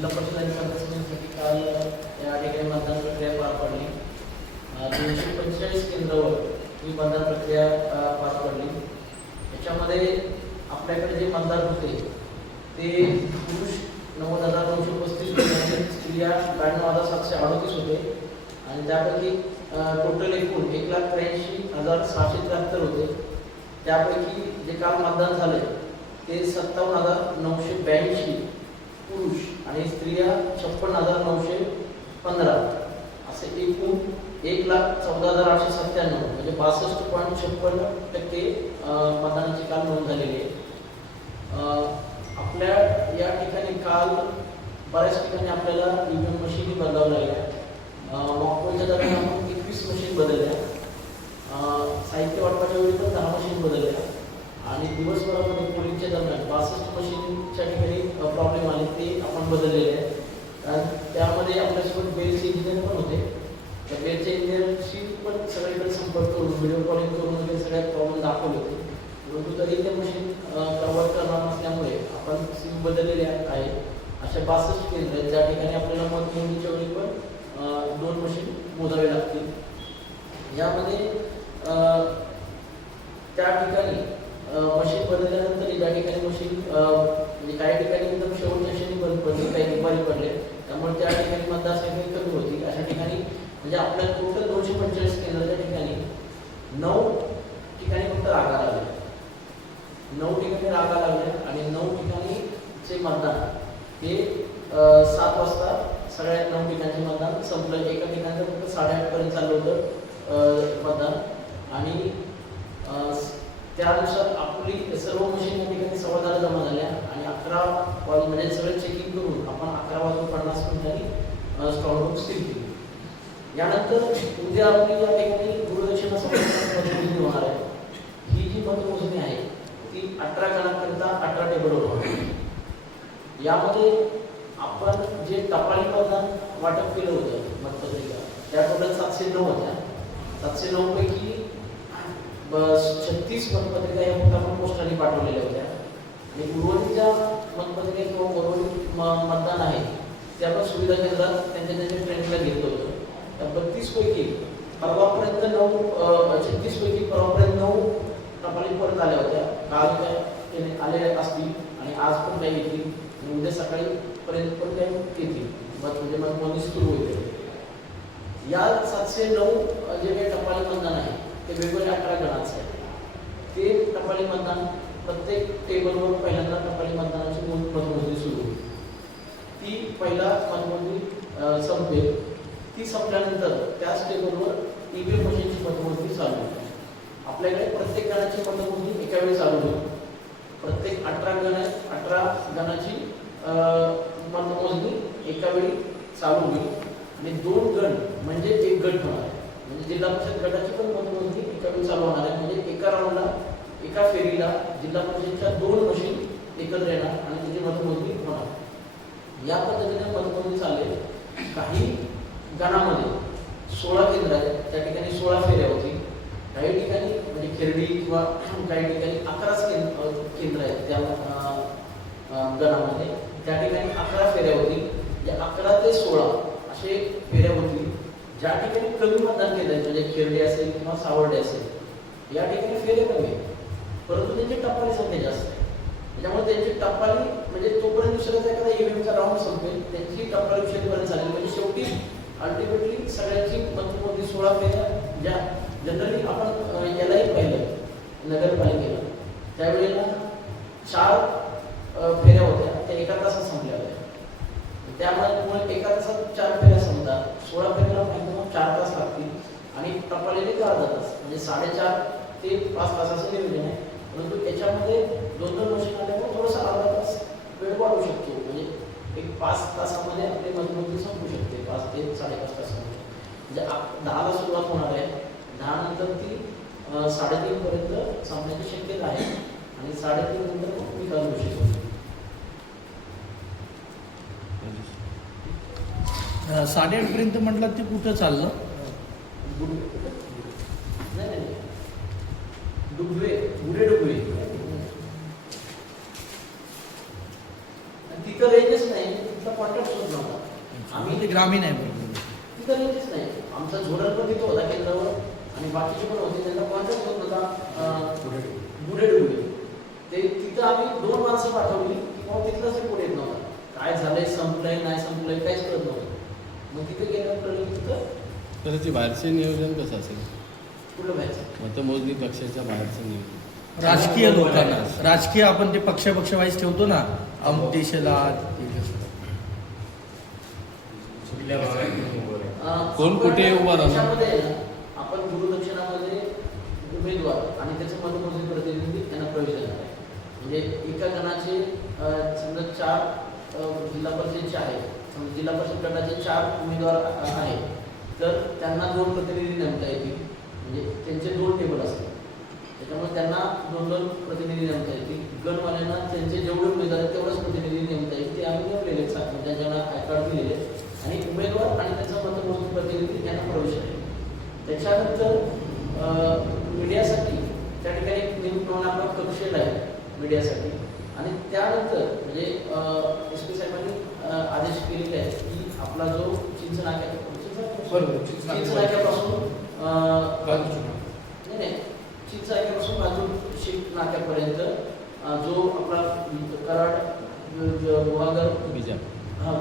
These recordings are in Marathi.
जिल्हा परिषद आणि सदस्यांसाठी काल या ठिकाणी मतदान प्रक्रिया पार पडली. 245 केंद्रावर ही मतदान प्रक्रिया पार पडली. याच्यामध्ये आपल्याकडे जे मतदार होते ते पुरुष 90,935, स्त्रिया 92,738 होते आणि त्यापैकी टोटल एकूण 1,83,673 होते. त्यापैकी जे काल मतदान झाले ते 57,982 पुरुष आणि स्त्रिया 56,915 असे एकूण 1,14,897 म्हणजे 62.56% मतदानाची काल नोंद झालेली आहे. आपल्या या ठिकाणी काल बऱ्याच ठिकाणी आपल्याला ईव्हीएम मशीनही बदलावं लागल्या. मॉकपोलच्या दरम्यान आपण 21 मशीन बदलल्या. साहित्य वाटपाच्या वेळी पण 10 मशीन बदलल्या आणि दिवसभरामध्ये पोलिंगच्या दरम्यान 62 मशीनच्या ठिकाणी प्रॉब्लेम आले ते आपण बदललेले आहेत. त्यामध्ये आपल्यासोबत बेलचे इंजिनियर पण होते. त्या बेलच्या इंजिनियरशी पण सगळीकडे संपर्क करून व्हिडिओ कॉलिंग करून वगैरे सगळ्यात प्रॉब्लेम दाखवले होते. परंतु तरी ते मशीन कव्हर करणार नसल्यामुळे आपण सिम बदललेले आहे. अशा 62 केंद्र आहेत ज्या ठिकाणी आपल्याला मतमोजणीच्या वेळी पण 2 मशीन मोजावे लागतील. यामध्ये त्या ठिकाणी मशीन बदलल्यानंतर ज्या ठिकाणी मशीन म्हणजे काही ठिकाणी एकदम शेवटच्या क्षणी बंद पडली, काही दुपारी पडले, त्यामुळे त्या ठिकाणी मतदारसंख्या कमी होती. अशा ठिकाणी म्हणजे आपल्या टोटल 245 केंद्राच्या ठिकाणी 9 ठिकाणी फक्त रागा लागले. 9 ठिकाणी रागा लागले आणि 9 ठिकाणीचे मतदान हे 7 वाजता सगळ्यात 9 ठिकाणचे मतदान संपलं. एका ठिकाणचं फक्त 8:30 पर्यंत चाललं होतं मतदान आणि त्यानुसार आपली सर्व मशीन या ठिकाणी 10:15 जमा झाल्या आणि 11 वाजून म्हणजे सगळं चेकिंग करून आपण 11:50 मिनिटांनी स्ट्रॉंग रूम सील केली. यानंतर उद्या आपली या ठिकाणी दूरदर्शन मतमोजणी होणार आहे. ही जी मतमोजणी आहे ती 18 गणांकरिता 18 टेबलवर होणार. यामध्ये आपण जे टपाली मतदान वाटप केलं होतं मतपत्रिका त्या टोटल 709 होत्या. 709 पैकी 36 मतपत्रिका या फक्त आपण पोस्टाने पाठवलेल्या होत्या आणि उर्वरितच्या मतपत्रिका किंवा उर्वरित मतदान आहे ते आपण सुविधा केंद्रात त्यांच्या ट्रेनिंगला घेतलं होतं. त्या 32 पैकी परवापर्यंत 36 पैकी परवापर्यंत 9 टपाली परत आल्या होत्या. काल त्या आलेल्या असतील आणि आज पण काही येतील आणि उद्या सकाळी पर्यंत पण काही येतील म्हणजे मतमोजणी सुरू होईल. या 709 जे काही टपाली मतदान आहे ते वेगवेगळ्या 18 गणांचं आहे. ते टपाली मतदान प्रत्येक टेबलवर पहिल्यांदा टपाली मतदानाची मतमोजणी सुरू होईल. ती पहिला मतमोजणी संपेल. ती संपल्यानंतर त्याच टेबलवर ईव्हीएम मशीनची मतमोजणी चालू होईल. आपल्याकडे प्रत्येक गणाची मतमोजणी एका वेळी चालू होईल. प्रत्येक 18 गणाची मतमोजणी एका वेळी चालू होईल आणि 2 गण म्हणजे एक गट होणार आहे. म्हणजे जिल्हा परिषद गटाची पण मतमोजणी एका वेळी चालू होणार आहे. म्हणजे एका राऊंडला एका फेरीला जिल्हा परिषदच्या 2 मशीन एकत्र येणार आणि त्याची मतमोजणी होणार. या पद्धतीने मतमोजणी चालेल. काही गणामध्ये 16 केंद्र आहेत त्या ठिकाणी 16 फेऱ्या होतील. काही ठिकाणी म्हणजे खेरडी किंवा काही ठिकाणी 11 केंद्र आहेत त्या गणामध्ये त्या ठिकाणी 11 फेऱ्या होतील. म्हणजे 11 ते 16 असे फेऱ्या होतील. ज्या ठिकाणी कमी मतदान केलं आहे म्हणजे खेरडी असेल किंवा सावर्डे असेल या ठिकाणी फेरे कमी आहेत परंतु त्यांची टप्पाली संख्या जास्त आहे. त्याच्यामुळे त्यांची टप्पाली म्हणजे तोपर्यंत दुसऱ्याचा एखादा ईव्हीएमचा राऊंड संपेल त्यांची टप्पाली विषयपर्यंत चालेल. म्हणजे शेवटी अल्टिमेटली सगळ्यांची मतमोजणी 16 फेऱ्या ज्या जनरली आपण यालाही पाहिलं नगरपालिकेला त्यावेळेला 4 फेऱ्या होत्या त्या एका तासात संपल्या होत्या. त्यामुळे एका तासात 4 फेऱ्या संपतात. 16 फेऱ्याला मॅक्झिमम 4 तास लागतील आणि टपालीने 4 तास म्हणजे 4.5 ते 5 तासाचं नियोजन आहे. परंतु त्याच्यामध्ये 2 मशीन आल्यामुळे थोडंसं अर्धा तास वेळ वाढू शकतो. म्हणजे एक 5 तासामध्ये आपली मतमोजणी संपू शकते. 5 ते 5.5 तासामध्ये म्हणजे 10ला सुरुवात होणार आहे. 10 नंतर ती 3:30 पर्यंत संपण्याची शक्यता आहे आणि 3:30 नंतर निकाल होऊ शकतो. 8:30 पर्यंत म्हटलं ते कुठं चाललं? नाही डुबवे गुढे डुबवे तिथं रेंजच नाही. तिथला कॉन्टॅक्ट होत नव्हता. आम्ही ते ग्रामीण आहे बरोबर. तिथं नेतेच नाही. आमचा झोनल पण तिथं होता केंद्रावर आणि बाकीचे पण होते, त्यांना कॉन्टॅक्ट होत नव्हता. बुडेड ते तिथं आम्ही 2 माणसं पाठवली की मग तिथलाच रिपोर्ट येत नव्हता. काय झालंय, संपलंय नाही संपलंय काहीच कळत नव्हतं. मग तिथे गेल्यावर कळलं की तिथं त्याचे बाहेरचे नियोजन कसं असेल? कुठलं व्हायचं मतमोजणी पक्षाच्या बाहेरचं नियोजन राजकीय लोकांना, राजकीय आपण ते पक्षवाईज ठेवतो ना, अमुक देशाला ते कसं. कोण कुठे उभा राहणार? त्याच्यामध्ये आपण गुरुदक्षिणामध्ये उमेदवार आणि त्याचे मतमोजणी प्रतिनिधी यांना प्रवेश देणार आहे. म्हणजे एका गणाचे समजा 4 जिल्हा परिषदेचे आहेत, समजा जिल्हा परिषद गटाचे 4 उमेदवार आहेत, तर त्यांना 2 प्रतिनिधी नेमता येतील. म्हणजे त्यांचे 2 टेबल असतात, त्याच्यामुळे त्यांना 2 प्रतिनिधी नेमता येतील. गणवाल्यांना त्यांचे जेवढे उमेदवार आहेत तेवढंच प्रतिनिधी नेमता येईल. ते आम्ही नेमलेले आहेत, ज्यांना आय कार्ड दिलेले आणि उमेदवार आणि त्यांचा मतमोजणी प्रतिनिधी यांना प्रवेश आहे. त्याच्यानंतर मीडियासाठी त्या ठिकाणी नेमून आपला कक्षेला आहे मीडियासाठी. आणि त्यानंतर म्हणजे एस पी साहेबांनी आदेश केलेले आहेत की आपला जो चिंचनाक्यापासून चिंचनाक्यापासून अजून शिक नाक्यापर्यंत जो आपला कराड गुहागर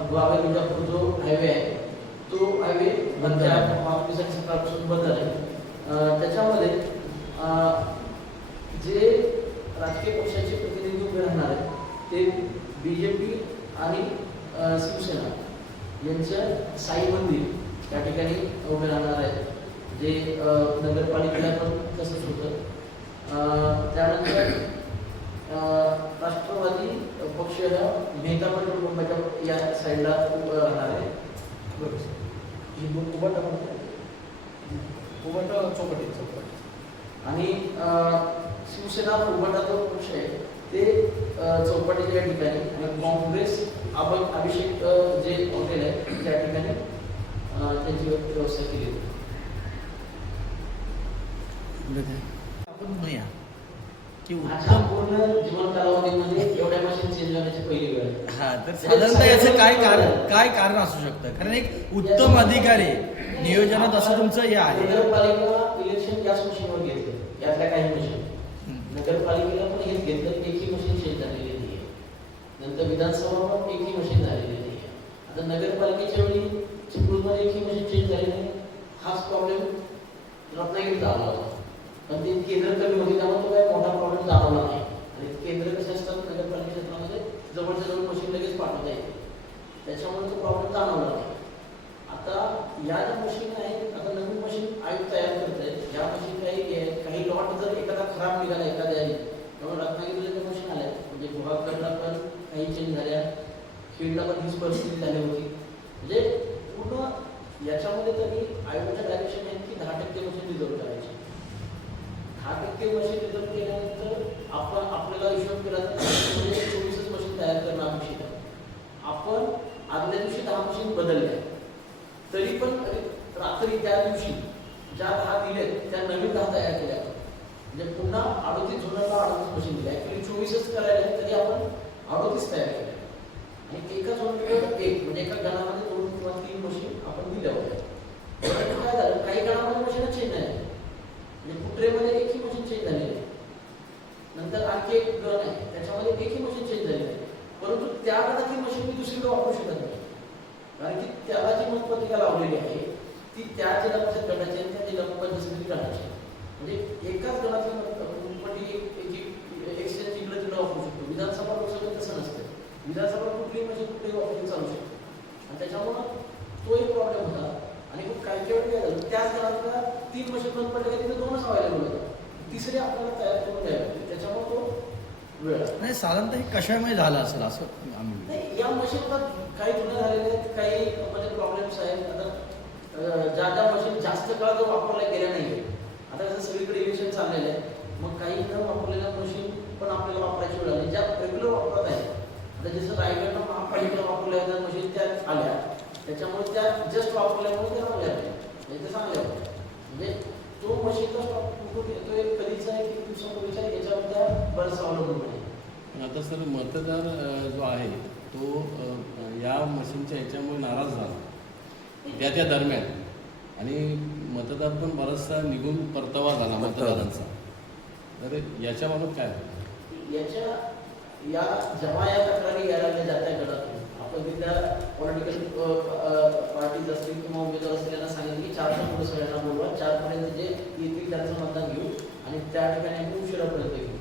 गुहागर विजापूर जो हायवे आहे तो हायवे त्या वाहतुकीसाठी सकाळपासून बंद आहे. त्याच्यामध्ये जे राजकीय पक्षाचे प्रतिनिधी उभे राहणार आहेत ते BJP आणि शिवसेना यांचं साई मंदिर त्या ठिकाणी उभे राहणार आहेत, जे नगरपालिकेला पण तसंच होतं. त्यानंतर राष्ट्रवादी पक्ष मेहता पेट्रोल पंपाच्या या साईडला उभं राहणार आहे. उबाटा चौपाटी आणि शिवसेना उबाटा जो पक्ष आहे ते चौपाटीच्या ठिकाणी आणि काँग्रेस अभिषेक जे हॉटेल आहे त्या ठिकाणी त्यांची व्यवस्था केली होती. आपण म्हणूया की माझ्या उत्तम, पूर्ण जीवन कालावधीमध्ये एवढ्या मशीन चेंज होण्याची पहिली वेळ आहे. हा तर साधारणतः याचं काय कारण असू शकतं? कारण एक उत्तम अधिकारी नियोजनात असं तुमचं हे आहे. नगरपालिका इलेक्शन याच मशीनवर घेतलं, यातल्या काही मशीन नगरपालिकेला पण हेच घेतलं, एकही मशीन चेंज झालेली नाही आहे. नंतर विधानसभा पण एकही मशीन झालेली नाही आहे. आता नगरपालिकेच्या वेळी चिपळूणमध्ये एकही मशीन चेंज झाली नाही. हाच प्रॉब्लेम रत्नागिरीत आला होता, पण ते केंद्र कमी होते त्यामुळे तो काही मोठा प्रॉब्लेम जाणवला नाही. आणि केंद्र कसे असतात नगरपालिका क्षेत्रामध्ये जवळच्या जवळ मशीन लगेच पाठवता येते, त्याच्यामुळे तो प्रॉब्लेम जाणवला नाही. आता या ज्या मशीन आहेत, आता नवीन मशीन आयुक्त तयार करत आहेत. या मशीन काही लॉट जर एखादा खराब निघाला एखाद्या त्यामुळे रत्नागिरीला ज्या मशीन आल्या म्हणजे गुहागरला पण काही चेंज झाल्या, खेडला पण हीच परिस्थिती झाली होती. म्हणजे पूर्ण याच्यामध्ये तरी आयोगाच्या डायरेक्शन आहे की 10% मशीन रिझर्व करायची. 10% मशीन रिझर्व केल्यानंतर आपल्याला हिशोब केला तर म्हणजे 24 मशीन तयार करणं अपेक्षित आहे. आपण आदल्या दिवशी 10 मशीन बदलल्या, तरी पण रात्री त्या दिवशी ज्या 10 दिलेत त्या नवीन 10 तयार केल्या. म्हणजे पुन्हा 38 झोनला 38 मशीन दिल्या. ॲक्च्युली 24च करायला तरी आपण 38 तयार केल्या आणि एका झोनकडे एक म्हणजे एका गणामध्ये 2 किंवा 3 मशीन आपण दिल्या होत्या. काय झालं, काही गणामध्ये मशीन चेंज नाही, म्हणजे कुत्रेमध्ये एकही मशीन चेंज झाली नाही. नंतर आणखी एक गण आहे त्याच्यामध्ये एकही मशीन चेंज झाली नाही, परंतु त्या गणाची मशीन मी दुसरीकडे वापरू शकत नाही, कारण की त्याला जी मतपत्रिका लावलेली आहे ती त्या जिल्हा परिषद गटाची आणि त्या जिल्हा पंचायत गटाची. म्हणजे एकाच गणाची मतपत्रिका एक्सचेंज इकडे तिकडे वापरू शकतो. विधानसभा लोकसभेत तसं नसतं. विधानसभा कुठलीही मशीन कुठेही वापरून चालू शकतो आणि त्याच्यामुळं तो एक प्रॉब्लेम होता. आणि खूप काही वेळ काय झालं, त्याच गणातल्या 3 मशीन बंद पडल्या की तिथे 2च अवेलेबल होतं, तिसरी आपल्याला तयार करून द्यावी, त्याच्यामुळे तो वेळ नाही. साधारणतः हे कशामुळे झालं असेल असं आम्ही नाही. या मशीनला काही जुन्या झालेल्या आहेत, काही म्हणजे प्रॉब्लेम्स आहेत. आता ज्या मशीन जास्त काळ जर वापरल्या गेल्या नाही, आता कसं सगळीकडे इलेक्शन चाललेलं आहे, मग काही न वापरलेल्या मशीन पण आपल्याला वापरायची वेळ आली ज्या रेग्युलर वापरत आहेत. आता जसं रायगडला महापालिकेला वापरल्या त्या मशीन त्या आल्या, त्याच्यामुळे त्या जस्ट वापरल्यामुळे त्या चांगल्या होत्या, ते चांगल्या होत्या. म्हणजे तो मशीनचा स्टॉक कुठून येतोय, कधीचा आहे, किती दिवसापूर्वीचा आहे, याच्यावर त्या बरंच अवलंबून आहे. आता सर मतदार जो आहे तो या मशीनच्या ह्याच्यामुळे नाराज झाला त्या दरम्यान, आणि मतदार पण बराचसा निघून परतावा झाला मतदारांचा. तर याच्याबाबत काय या जेव्हा या तक्रारी यायला लागल्या जात्या गटातून, आपण तिथल्या पॉलिटिकल पार्टीज असतील किंवा उमेदवार असतील यांना सांगितलं की 4च्या पुढे सगळ्यांना बोलवा, 4 पर्यंत जे येतील त्यांचं मतदान घेऊ आणि त्या ठिकाणी आपण उशिरापर्यंत घेऊ.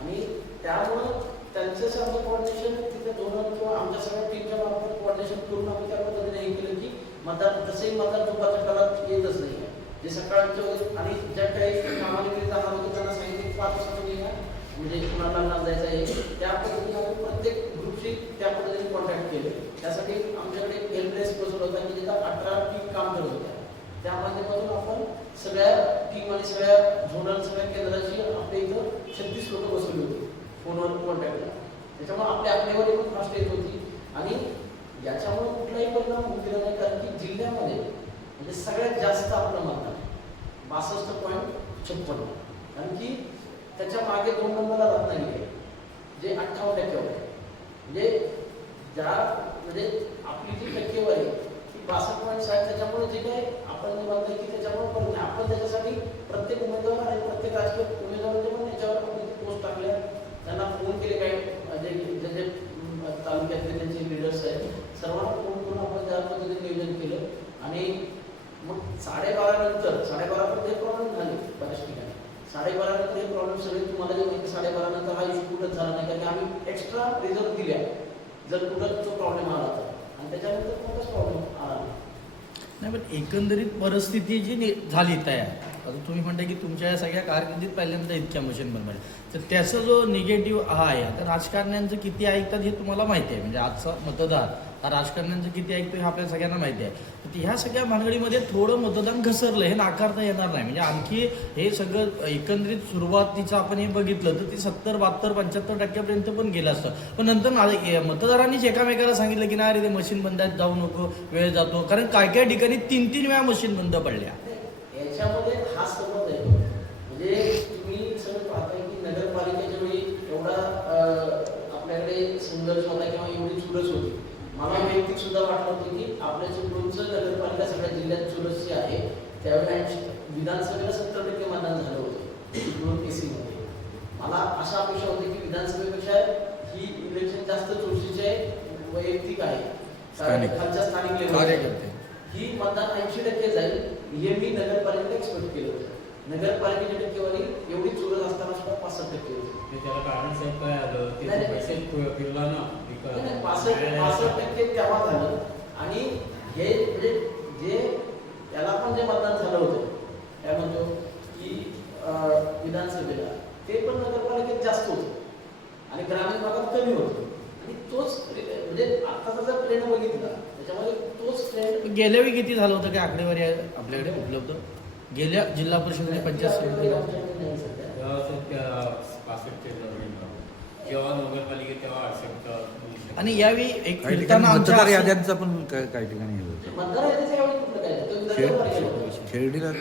आणि त्यामुळं त्यांचं सगळं कोऑर्डिनेशन तिथे दोन किंवा आमच्या सगळ्या टीमच्या मार्फत कोऑर्डिनेशन करून आपण त्या पद्धतीने हे केलं की मतदान तसंही मतदान दुपारच्या काळात येतच नाही आहे. जे सकाळचं आणि ज्या काही कामानिमित्त जाणार होतं त्यांना सांगितलं 5 वाजता या, म्हणजे कुणाला नाव जायचं आहे त्या पद्धतीने आपण प्रत्येक ग्रुपशी त्या पद्धतीने कॉन्टॅक्ट केले. त्यासाठी आमच्याकडे एक हेल्पडेस्क बसवलं होता की जिथं 18 टीम काम करत होत्या. त्या माध्यमातून आपण सगळ्या टीम आणि सगळ्या झोनल सगळ्या केंद्राची आपल्या इथं 36 लोक बसवली होती फोनवर कॉन्टॅक्टला. त्याच्यामुळे आपल्या आकडेवारी पण फास्ट येत होती आणि याच्यामुळे कुठलाही परिणाम होऊ दिला नाही. कारण की जिल्ह्यामध्ये म्हणजे सगळ्यात जास्त आपलं मतदान 62.56, कारण की त्याच्या मागे 2 नंबरला रत्नागिरी आहे जे 58% आहे. म्हणजे म्हणजे आपली जी टक्केवारी ती 62.60, त्याच्यामुळे जे काही आपण म्हणतो की त्याच्यामुळे पण नाही. आपण त्याच्यासाठी प्रत्येक उमेदवार आणि प्रत्येक राजकीय उमेदवारांचे पण याच्यावर आपण पोस्ट टाकल्या, त्यांना फोन केले, काही जे तालुक्यातले त्यांचे लिडर्स आहेत सर्वांना फोन करून आपण त्या पद्धतीने नियोजन केलं. आणि मग 12:30 नंतर 12:30 पर्यंत हे प्रॉब्लेम झाले बऱ्याच ठिकाणी. 12:30 नंतर हे प्रॉब्लेम सगळे तुम्हाला जे माहिती 12:30 नंतर हा इश्यू कुठंच झाला नाही, कारण की आम्ही एक्स्ट्रा रिझर्व दिल्या जर कुठं तो प्रॉब्लेम आला तर, आणि त्याच्यानंतर कोणताच प्रॉब्लेम आला नाही. पण एकंदरीत परिस्थिती जी झाली तयार, आता तुम्ही म्हणता की तुमच्या या सगळ्या कारकिर्दीत पहिल्यांदा इतक्या मशीन बनवल्या, तर त्याचा जो निगेटिव्ह हा आहे, आता राजकारण्यांचं किती ऐकतात हे तुम्हाला माहिती आहे. म्हणजे आजचा मतदार हा राजकारण्यांचं किती ऐकतो हे आपल्याला सगळ्यांना माहिती आहे. तर ह्या सगळ्या भानगडीमध्ये थोडं मतदान घसरलं हे नाकारता येणार नाही. म्हणजे आणखी हे सगळं एकंदरीत सुरुवातीचं आपण हे बघितलं तर ते 70, 72, 75% पण गेलं असतं. पण नंतर मतदारांनीच एकामेकाला सांगितलं की नाही रे ते मशीन बंद आहेत, जाऊ नको, वेळ जातो. कारण काय काय ठिकाणी 3-3 वेळा मशीन बंद पडल्या. याच्यामध्ये हा संबंध आहे. म्हणजे तुम्ही सगळं पाहताय की नगरपालिकेच्या वेळी एवढा आपल्याकडे संघर्ष होता किंवा एवढी चुरस होती. मला वैयक्तिक सुद्धा वाटलं होतं की आपल्या चिपळूणचं नगरपालिका सगळ्या जिल्ह्यात चुरसची आहे. त्यावेळी विधानसभेला 70% मतदान झालं होतं चिपळूण AC मध्ये. मला अशा अपेक्षा होती की विधानसभेपेक्षा ही इलेक्शन जास्त चुरशीचे वैयक्तिक आहे, खालच्या स्थानिक लेवलवर ही मतदान 80% जाईल हे मी नगरपालिकेला एक्सपेक्ट केलं होतं. नगरपालिकेची टक्केवारी एवढी चुरस असताना सुद्धा 65% होती. त्याला कारण साहेब काय आलं ते पैसे फिरला ना 65% तेव्हा झालं. आणि हे म्हणजे जे त्याला पण जे मतदान झालं होतं काय म्हणतो की विधानसभेला ते पण नगरपालिकेत जास्त होतं आणि ग्रामीण भागात कमी होतं. आणि तोच म्हणजे आताचा जर ट्रेंड बघितला त्याच्यामध्ये तोच ट्रेंड गेल्या वेळी किती झालं होतं काय आकडेवारी आहे आपल्याकडे उपलब्ध? गेल्या जिल्हा परिषद आणि पंचायत समितीला जेव्हा नगरपालिकेत तेव्हा 68. आणि यावेळी एक काही फिरताना ठिकाणी आमच्या मतदार असं- याद्यांचा पण काही ठिकाणी हे होतं. मतदार यादीच्या वेळी कुठलं काय तो नगरपालिकेला होतं. खेरडीला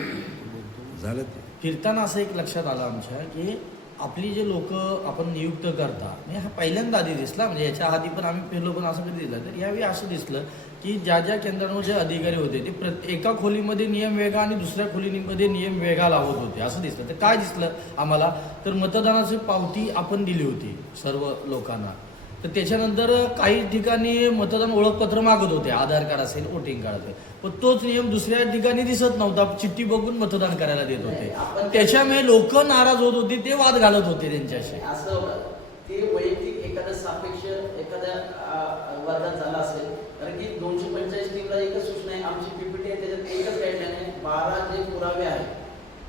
झालं ते. फिरताना असं एक लक्षात आलं आमच्या की आपली जे लोक आपण नियुक्त करता म्हणजे हा पहिल्यांदा आधी दिसला. म्हणजे याच्या आधी पण आम्ही फिरलो पण असं कधी दिसलं. तर यावेळी असं दिसलं की ज्या ज्या केंद्रांवर जे अधिकारी होते ते एका खोलीमध्ये नियम वेगळा आणि दुसऱ्या खोलीमध्ये नियम वेगळा लावत होते असं दिसलं. तर काय दिसलं आम्हाला तर मतदानाची पावती आपण दिली होती सर्व लोकांना. तर त्याच्यानंतर काही ठिकाणी मतदान ओळखपत्र मागत होते, आधार कार्ड असेल, वोटिंग कार्ड असेल. पण तोच नियम दुसऱ्या ठिकाणी दिसत नव्हता, चिठ्ठी बघून मतदान करायला देत होते. त्याच्यामुळे लोक नाराज होत होते, ते वाद घालत होते त्यांच्याशी. असं ते वैयक्तिक एखाद्या सापेक्ष एखाद्या वर्गात झाला असेल. कारण की 245 टीमला एकच सूचना आहे, आमची PPT आहे त्याच्यात एकच गाईडलाईन आहे. 12 जे पुरावे आहेत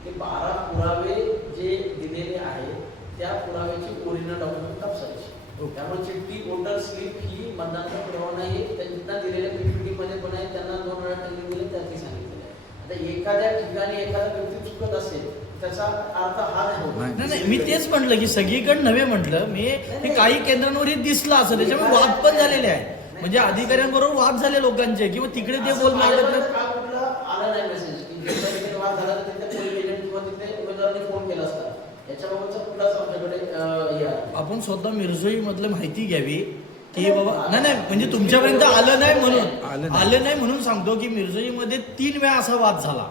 ते 12 पुरावे जे दिलेले आहेत त्या पुराव्याची ओरिजिनल डॉक्युमेंट कापसायची. त्यामुळे चिठ्ठी, वोटर स्लिप ही मतदानाचा पुरावा नाही. त्यांना दिलेल्या PPT मध्ये पण आहे, त्यांना 2 वेळा ट्रेनिंग दिले त्याची सांगितलेलं आहे. आता एखाद्या ठिकाणी एखादा व्यक्ती चुकत असेल त्याचा अर्थ हा नाही. नाही मी तेच म्हटलं की सगळीकडे नव्हे म्हटलं मी. हे काही केंद्रांवर हे दिसलं असं, त्याच्यामुळे वाद पण झालेले आहे. म्हणजे अधिकाऱ्यांबरोबर वाद झाले लोकांचे किंवा तिकडे ते बोलणं का कुठला आला नाही मेसेज की जिल्ह्यामध्ये वाद झाला तर तिथे पोलीस एजंट किंवा तिथे उमेदवारांनी फोन केला असता. याच्याबाबतचा कुठलाच आमच्याकडे हे आहे. आपण स्वतः मिरजोई मधलं माहिती घ्यावी की बाबा नाही म्हणजे तुमच्यापर्यंत आलं नाही म्हणून आलं नाही. म्हणून सांगतो की मिरजोईमध्ये 3 वेळा असा वाद झाला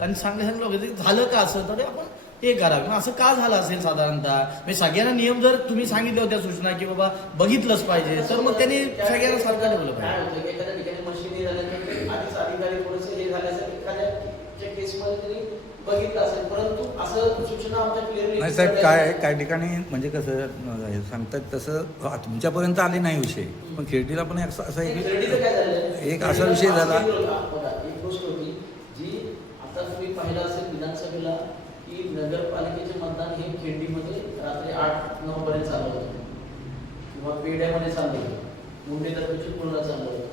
आणि सांगितलं लोक झालं का असं तर आपण हे करावं मग असं का झालं असेल साधारणतः म्हणजे सगळ्यांना नियम जर तुम्ही सांगितले होत्या सूचना की बाबा बघितलंच पाहिजे तर मग त्यांनी सगळ्यांना सारखं ठेवलं काय पाहिजे. होतं की एखाद्या ठिकाणी मशिनी झाल्यानंतर आधीच अधिकारी थोडंसं हे झालं असेल एखाद्या केसमध्ये त्यांनी बघितलं असेल परंतु असं सूचना आमच्या क्लिअरली नाही साहेब काय आहे, काही ठिकाणी म्हणजे कसं हे सांगतात तसं तुमच्यापर्यंत आले नाही विषय पण खेळडीला पण असा खरेडीचं काय झालं एक असा विषय झाला. बघा एक गोष्ट होती जी आता तुम्ही पाहिलं असेल विधानसभेला की नगरपालिकेचे मतदान हे खेडीमध्ये रात्री 8-9 पर्यंत चालू होतं किंवा पेढ्यामध्ये चाललं होतं मुंडे तर्फेची पूर्ण चाललं होतं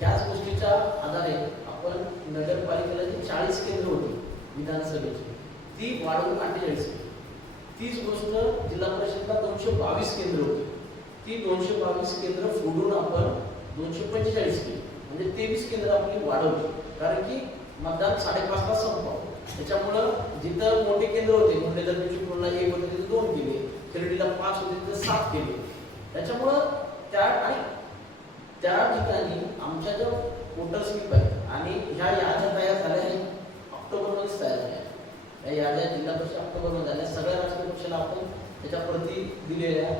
त्याच गोष्टीच्या आधारे आपण नगरपालिकेला जी 40 केंद्र होती विधानसभेची ती वाढवून 48 केली. तीच गोष्ट जिल्हा परिषदला 222 केंद्र होती ती 222 केंद्र फोडून आपण 245 केली म्हणजे 23 केंद्र आपली वाढवली कारण की मतदान 5:30ला संपवावं त्याच्यामुळं जिथं मोठे केंद्र होते मुंडे तर्फेची पूर्ण 1 होते तिथे 2 केले खरेडीला 5 होते तिथे 7 केले त्याच्यामुळं त्या ठिकाणी आमच्या ज्या वोटर स्लिप आहे आणि ह्या याद्या तयार झाल्या आहेत ऑक्टोबरमध्येच तयार झाल्या या याद्या जिल्हा परिषद ऑक्टोबरमध्ये झाल्या सगळ्या राजकीय पक्षाला आपण त्याच्या प्रती दिलेल्या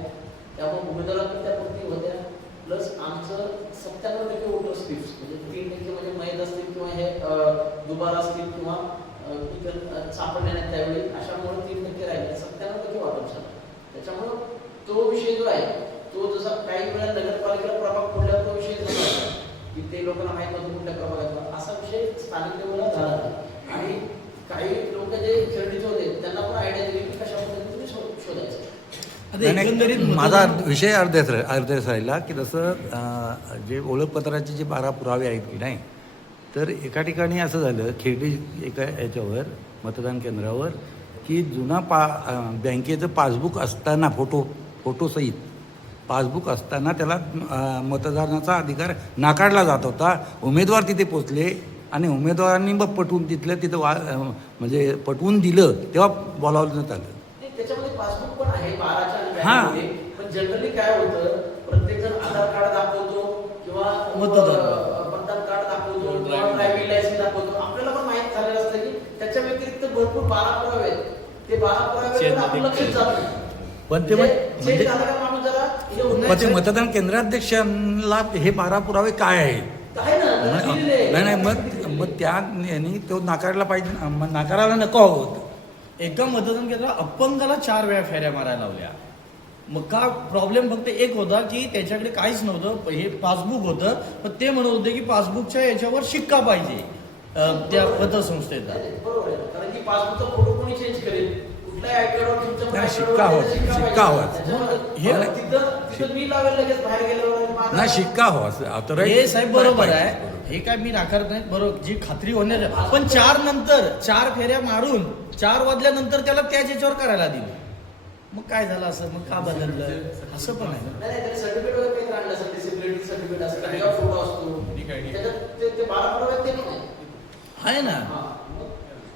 त्यामुळे उमेदवारांना त्या प्रती होत्या प्लस आमचं 97% वोटर स्लिप्स म्हणजे 3% म्हणजे मयत असतील किंवा हे दुबार असतील किंवा सापडले नाही त्यावेळी अशामुळे 3% राहिले 97% वाटप झाला त्याच्यामुळं तो विषय जो आहे तो जसा काही वेळा नगरपालिकेला प्रभाग पडल्यावर तो विषय झाला की ते लोकांना माहित नव्हतं कुठल्या प्रभागात असा विषय स्थानिक लेवलला झाला आणि काही लोक जे खेळडीचे होते त्यांना पण आयडिया दिली की कशा पद्धतीने तुम्ही शोधायचं. माझा विषय अर्ध्याच राहिला की जसं जे ओळखपत्राचे जे 12 पुरावे आहेत की नाही तर एका ठिकाणी असं झालं खेडी एका याच्यावर मतदान केंद्रावर की जुना बँकेचं पासबुक असताना फोटोसहित पासबुक असताना त्याला मतदानाचा अधिकार नाकारला जात होता उमेदवार तिथे पोचले आणि उमेदवारांनी मग पटवून तिथं म्हणजे पटवून दिलं तेव्हा बोलावण्यात आलं. त्याच्यामध्ये पासबुक पण आहे 12च्या हां. बँकेमध्ये पण जनरली काय होतं प्रत्येक जण आधार कार्ड दाखवतो किंवा मतदान कार्ड दाखवतो किंवा ड्रायव्हिंग लायसन्स दाखवतो आपल्याला पण माहित झालेलं असतं की त्याच्या व्यतिरिक्त भरपूर 12 पुरावे आहेत ते 12 पुरावे आपण लक्षात जात नाही पण ते चेक झाला का माणूस जरा हे होत पण ते मतदान केंद्राध्यक्षांना हे 12 पुरावे काय आहेत आहे ना नाही मग त्या यांनी तो नाकारला पाहिजे नाकारायला नको हवं होतं. एका मतदान केंद्रात अपंगाला 4 वेळा फेऱ्या मारायला लावल्या मग का प्रॉब्लेम फक्त एक होता की त्याच्याकडे काहीच नव्हतं हे पासबुक होतं पण ते म्हणत होते की पासबुकच्या याच्यावर शिक्का पाहिजे त्या पतसंस्थेचा बरोबर आहे कारण की पासबुकचा फोटो कोणी चेंज करेल कुठल्याही आयकडवर तुमच्या शिक्का हवा हे तिथं मी लावेल लगेच बाहेर गेल्यावर नाही शिक्का हवा हे साहेब बरोबर आहे हे काय मी नाकारत नाही बरोबर जी खात्री होण्याच्या पण 4 नंतर 4 फेऱ्या मारून 4 वाजल्यानंतर त्याला त्याच याच्यावर करायला दिलं मग काय झालं असं मग का बदललं असं पण आहे नाही त्याला सर्टिफिकेट वगैरे काही आणलं असेल डिसेबिलिटी सर्टिफिकेट असतं किंवा फोटो असतो त्याच्यात ते 12 पुरावे ते पण आहे ना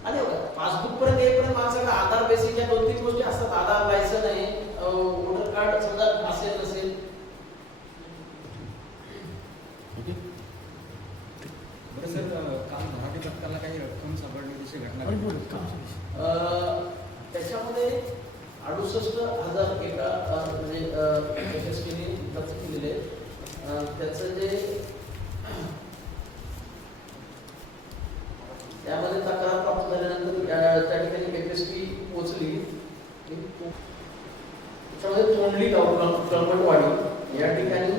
आणि पासबुक पर्यंत येईपर्यंत माणसाला आधार बेसिक या 2-3 गोष्टी असतात आधार लायसन आहे वोटर कार्ड समजा असेल नसेल सर काल मराठी पथकाला काही रक्कम सापडण्याची घटना त्याच्यामध्ये 68,000 एका म्हणजे यशस्वीने खर्च केलेले त्याचं जे त्यामध्ये तक्रार प्राप्त झाल्यानंतर त्या ठिकाणी FSP पोहोचली त्याच्यामध्ये तोंडली कळमटवाडी या ठिकाणी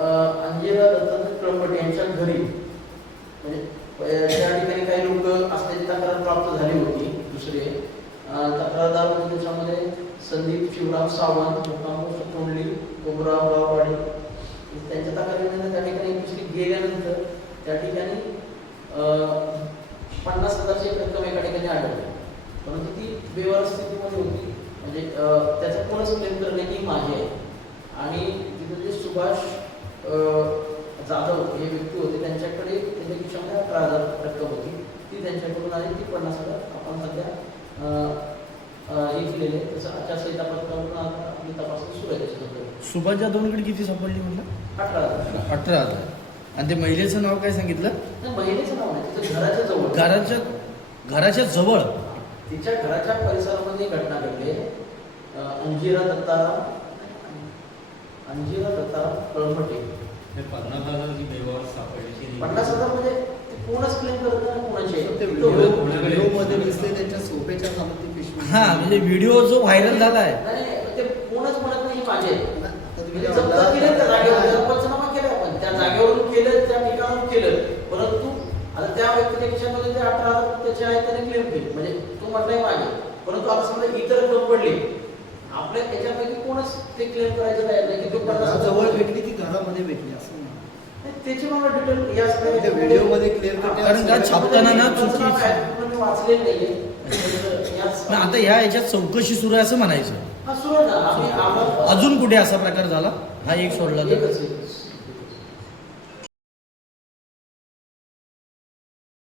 अंजिरा दत्तात्रय कळमट यांच्या घरी म्हणजे त्या ठिकाणी काही लोक असल्याची तक्रार प्राप्त झाली होती दुसरे तक्रारदार होते त्याच्यामध्ये संदीप शिवराम सावंत मुक्काम तोंडली कोबराव वाडी त्यांच्या तक्रारीनंतर त्या ठिकाणी FSP गेल्यानंतर त्या ठिकाणी 50,000ची रक्कम एका ठिकाणी आढळली परंतु ती बेवारस स्थितीमध्ये होती म्हणजे त्याचा कोणच क्लेम करणे ही माझी आहे आणि तिथे जे सुभाष जाधव हे व्यक्ती होते त्यांच्याकडे त्याच्या खिशामध्ये 11,000 रक्कम होती ती त्यांच्याकडून आली ती 50,000 आपण सध्या हे केलेले तसं आचारसंहिता पत्रावरून आपली तपासणी सुरू आहे त्याच्यानंतर सुभाष जाधवकडे किती सापडली म्हणलं? 18,000. 18,000. आणि ते महिलेचं नाव काय सांगितलं? नाही, महिलेचं नाव नाही, तिच्या घराच्या जवळ. घराच्या जवळ. तिच्या घराच्या परिसरामध्ये घटना घडली. अंजिरा दत्ताराम कळमटे. 50,000ची व्यवहार सापडली. 50,000 म्हणजे ते कोणच क्लेम करत नाही कोणाचे. ते व्हिडिओमध्ये दिसले त्यांच्या सोप्याच्या खाली ती पिशवी. हा, म्हणजे व्हिडिओ जो व्हायरल झालाय. नाही, ते कोणच म्हणत नाही माझे. आता तुम्ही म्हणजे जप्त केले त्या जागेवर, पंचनामा केला आपण, त्या जागेवरून केलं, त्या ठिकाणाहून केलं. परंतु आता त्या व्यक्तीच्या खिशामध्ये ते 18,000 त्याचे आहे त्याने क्लेम केले, म्हणजे तो म्हटलाय मागे. परंतु आता समजा इतर रक्कम पडली, आपल्या त्याच्यापैकी कोणच ते क्लेम करायचं तयार नाही की तो 50,000 जवळ भेटली की घरामध्ये भेटली असं म्हणा. नाही, त्याची मला डिटेल या त्या सगळ्या व्हिडिओमध्ये क्लिअर कारण का छापताना ना चुकीचं. मी वाचलेलं नाहीये. पण आता ह्याच्यात चौकशी सुरू आहे असं म्हणायचं. हा, सुरू आहे ना. आम्ही अजून कुठे असा प्रकार झाला? हा एक सोडला तर एकच आहे.